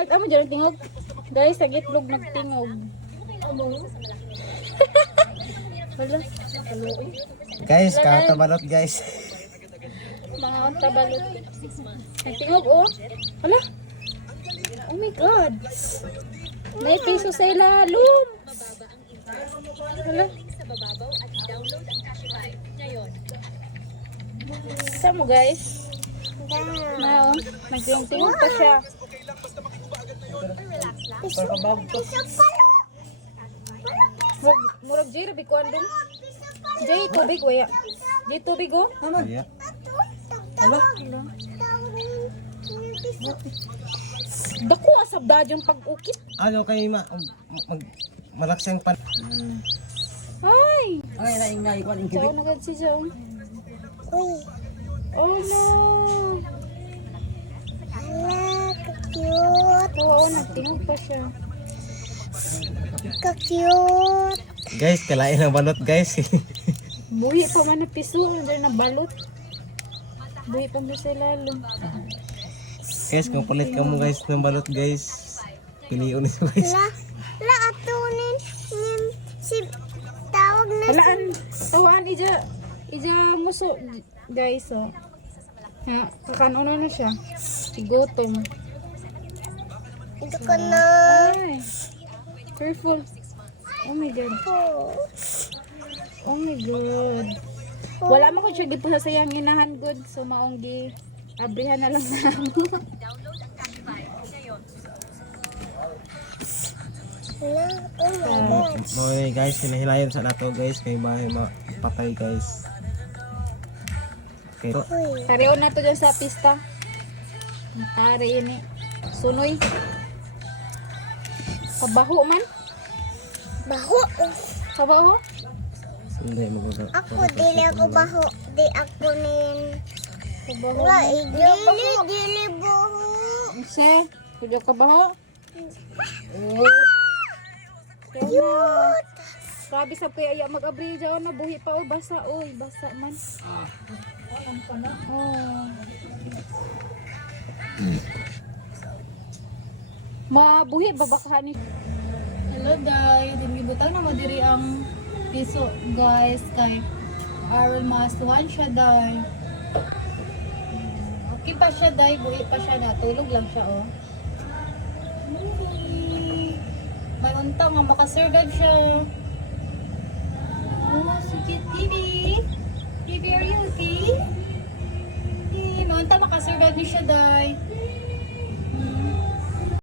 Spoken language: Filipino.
nagtamo dyan ang tingog. Guys, sa gitlog nagtingog. Wala. Guys, katabalot guys. Mga ontabalot. Nagtingog oh. Wala. Oh my God. May piso sa ilalom. Wala. Sa mo guys. Na oh. Nagtingog pa siya. Murag Jay, rabi ko andun. Jay, tubig, waya. Jay, tubig, oh. Iya. Dako, asabdad yung pag-ukit. Ano kay malaksang pan. Ay! Ay, naing na ikuan ingkibit. Saan agad si Jong? Oh no! Cute. Oo, nagtingog pa siya. Cute. Guys, kalain ang balot guys. Buhi pa man na piso, nandiyan na balot. Buhi pa mo sa lalong. Guys, kung palit ka mo guys ng balot guys. Piliun nito guys. La atunin si tawag na Walaan, tawaan, ija muso, guys, oh. Ha, kakano na siya. Gutom. ito ko na. Ay, careful. Oh my God. Oh my God. Wala mo ko siya gipusa sa iyang inahan good. So maonggi abrihan na lang na mo. La, oh my God. Okay guys, hinahilayan sa nato guys. Kay bahay mapatay guys. Okay. Tarion na to dyan sa pista. Tari ini. Sunoy. Kabaho man. Baho. Kabaho. Hindi magagawa. Ako, dili ako baho. Di ako nin. Kabaho. La, dili baho. Ise, kuya kabaho. Cute. Grabe sa kuya iya mag-abri dyan na buhi pa o basa oy, basa man. Oh. Mabuhi ba baka ni? Hello guys, dinibutang na mo diri ang piso guys kay Arul mas one siya dai. Okay pa siya dai, buhi pa siya na tulog lang siya oh. May untang nga makasurvive siya. Oh, sige, TV. TV, are you okay? May untang makasurvive ni siya, day.